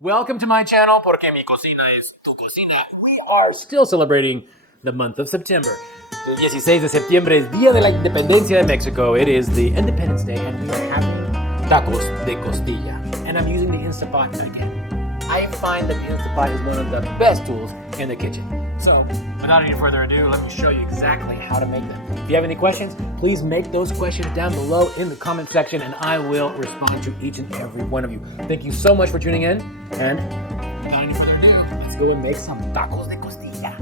Welcome to my channel, porque mi cocina es tu cocina. We are still celebrating the month of September. El 16 de septiembre es Día de la Independencia de Mexico. It is the Independence Day, and we are having tacos de costilla. And I'm using the Instapot again. I find that the Instapot is one of the best tools in the kitchen. So, without any further ado, let me show you exactly how to make them. If you have any questions, please make those questions down below in the comment section, and I will respond to each and every one of you. Thank you so much for tuning in, and without any further ado, let's go and make some tacos de costilla.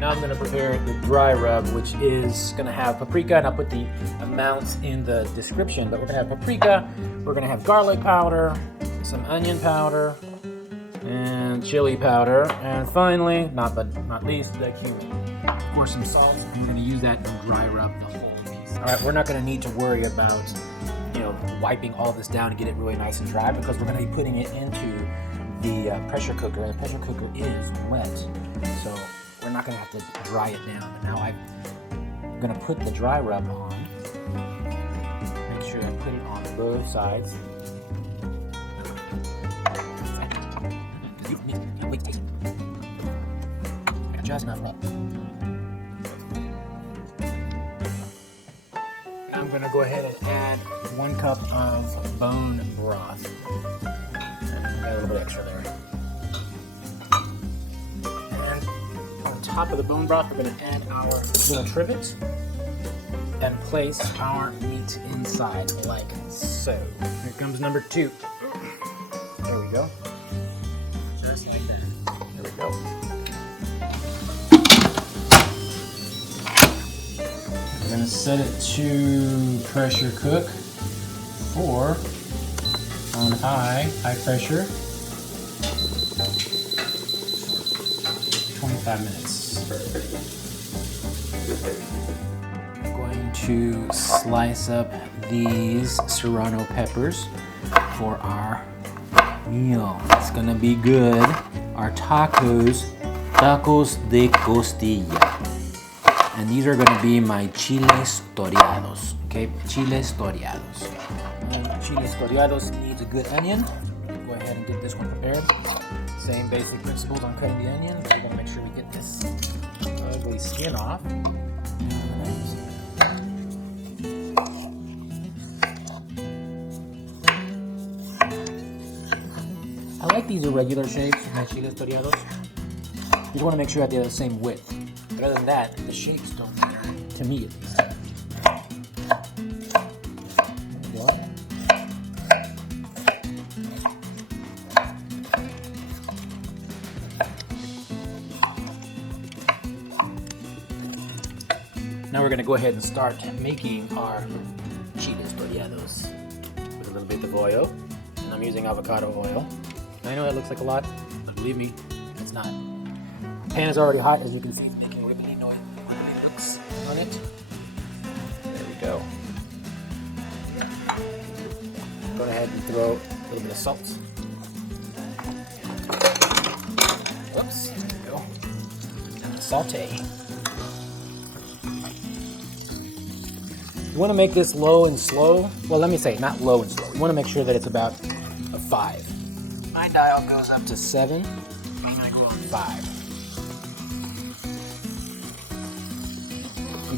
Now I'm going to prepare the dry rub, which is going to have paprika, and I'll put the amounts in the description, but we're going to have paprika, we're going to have garlic powder, some onion powder, and chili powder, and finally, not least, the cumin. Of course, some salt, and we're going to use that to dry rub the whole piece. All right, we're not going to need to worry about, wiping all this down to get it really nice and dry, because we're going to be putting it into the pressure cooker, and the pressure cooker is wet, so we're not going to have to dry it down. But now I'm going to put the dry rub on. Make sure I put it on both sides. Just enough left. I'm going to go ahead and add 1 cup of bone broth. And got a little bit extra there. And on top of the bone broth, we're going to add our little trivet and place our meat inside like so. Here comes number 2. There we go. Just like that. There we go. I'm going to set it to pressure cook for on high pressure, 25 minutes. I'm going to slice up these serrano peppers for our meal. It's going to be good. Our tacos de costilla. And these are going to be my chiles toreados, okay? Chiles toreados. Chiles toreados needs a good onion. Go ahead and get this one prepared. Same basic principles on cutting the onion. We're going to make sure we get this ugly skin off. I like these irregular shapes, my chiles toreados. You just want to make sure that they're the same width. But other than that, the shapes don't matter, to me at least. Now we're going to go ahead and start making our chiles toreados with a little bit of oil. And I'm using avocado oil. I know it looks like a lot, but believe me, it's not. The pan is already hot, as you can see. On it. There we go. Go ahead and throw a little bit of salt. Whoops, there we go. And saute. You want to make this low and slow. Well, let me say, not low and slow. You want to make sure that it's about a 5. My dial goes up to 7, and I go on 5.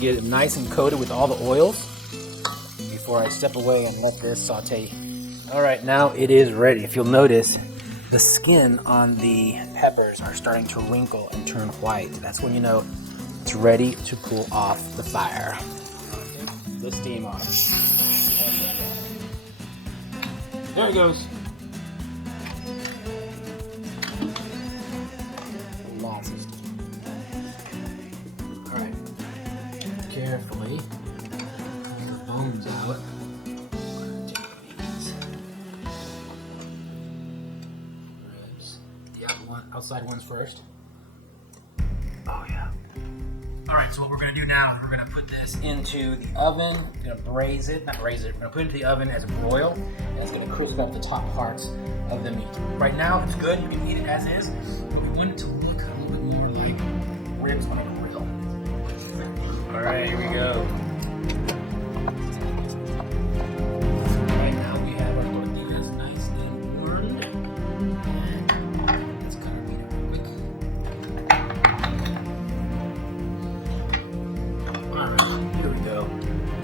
Get it nice and coated with all the oils before I step away and let this saute. All right, now it is ready. If you'll notice, the skin on the peppers are starting to wrinkle and turn white. That's when you know it's ready to cool off the fire. The steam off. There it goes. Carefully pull the bones out. Take these ribs. The outside ones first. Oh yeah. Alright, so what we're going to do now is we're going to put this into the oven. We're going to braise it, not braise it, we're going to put it into the oven as a broil, and it's going to crisp up the top parts of the meat. Right now it's good, you can eat it as is, but we want it to look a little bit more like ribs on a grill. Alright, here we go. Right now we have our tortillas nice and warmed. And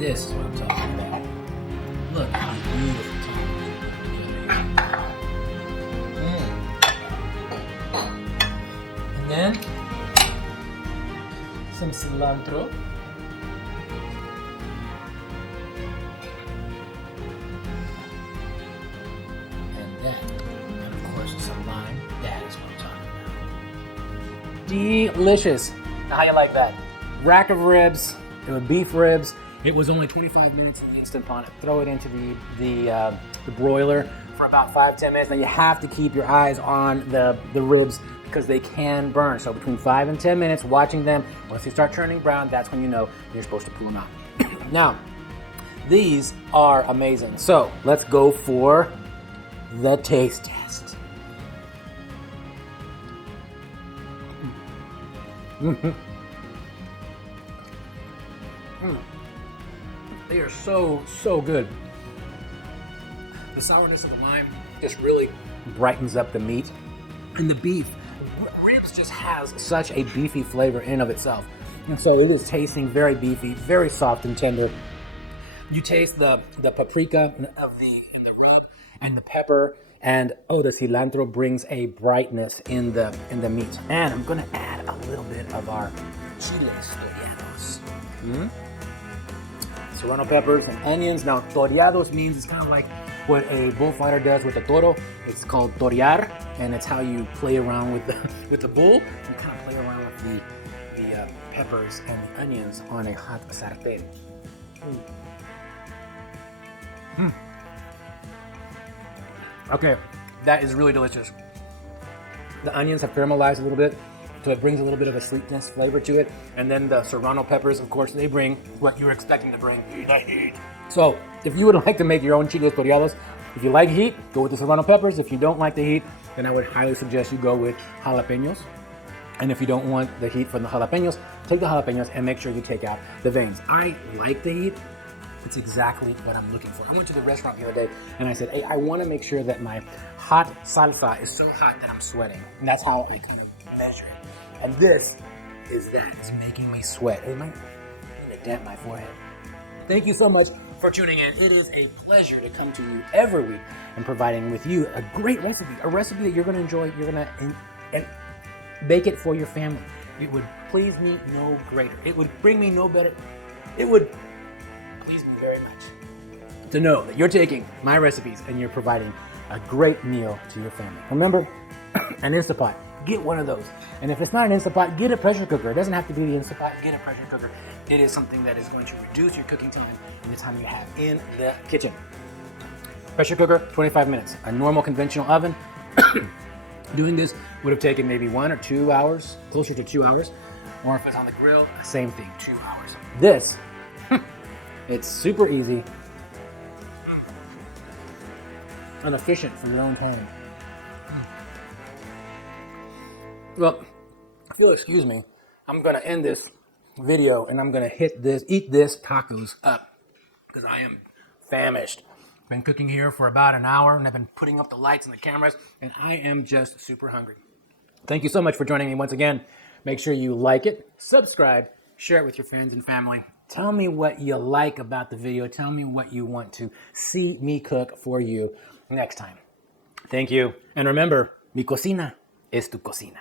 This is what I'm talking about. Look how beautiful taco. And then some cilantro. And of course, some lime. That is what I'm talking about. Delicious. Now, how you like that? Rack of ribs. It was beef ribs. It was only 25 minutes in the Instant Pot. Throw it into the broiler for about 5-10 minutes. Now you have to keep your eyes on the ribs because they can burn. So between 5 and 10 minutes, watching them. Once they start turning brown, that's when you know you're supposed to pull them out. Now, these are amazing. So let's go for the taste test. They are so good. The sourness of the lime just really brightens up the meat. And the beef, ribs just has such a beefy flavor in of itself. And so it is tasting very beefy, very soft and tender. You taste the paprika of the rub and the pepper, and the cilantro brings a brightness in the meat. And I'm gonna add a little bit of our chiles toreados. Serrano peppers and onions. Now, toreados means it's kind of like what a bullfighter does with a toro. It's called torear, and it's how you play around with the bull. You kind of play around with the peppers and the onions on a hot sartén. Okay, that is really delicious. The onions have caramelized a little bit, so it brings a little bit of a sweetness flavor to it. And then the serrano peppers, of course, they bring what you were expecting to bring, the heat. So if you would like to make your own chiles toreados, if you like heat, go with the serrano peppers. If you don't like the heat, then I would highly suggest you go with jalapenos. And if you don't want the heat from the jalapenos, take the jalapenos and make sure you take out the veins. I like the heat. It's exactly what I'm looking for. I went to the restaurant the other day and I said, hey, I want to make sure that my hot salsa is so hot that I'm sweating. And that's how I kind of measure it. And this is that. It's making me sweat. It might dent my forehead. Thank you so much for tuning in. It is a pleasure to come to you every week and providing with you a great recipe, a recipe that you're going to enjoy. You're going to bake it for your family. It would please me no greater. It would bring me no better. It would please me very much to know that you're taking my recipes and you're providing a great meal to your family. Remember, an Instant Pot. Get one of those. And if it's not an Instant Pot, get a pressure cooker. It doesn't have to be the Instant Pot. Get a pressure cooker. It is something that is going to reduce your cooking time and the time you have in the kitchen. Pressure cooker, 25 minutes. A normal conventional oven, doing this would have taken maybe 1 or 2 hours, closer to 2 hours. Or if it's on the grill, same thing, 2 hours. This, it's super easy and efficient for your own time. Well, if you'll excuse me, I'm gonna end this video and I'm gonna eat this tacos up because I am famished. Been cooking here for about an hour and I've been putting up the lights and the cameras and I am just super hungry. Thank you so much for joining me once again. Make sure you like it, subscribe, share it with your friends and family. Tell me what you like about the video. Tell me what you want to see me cook for you next time. Thank you. And remember, mi cocina es tu cocina.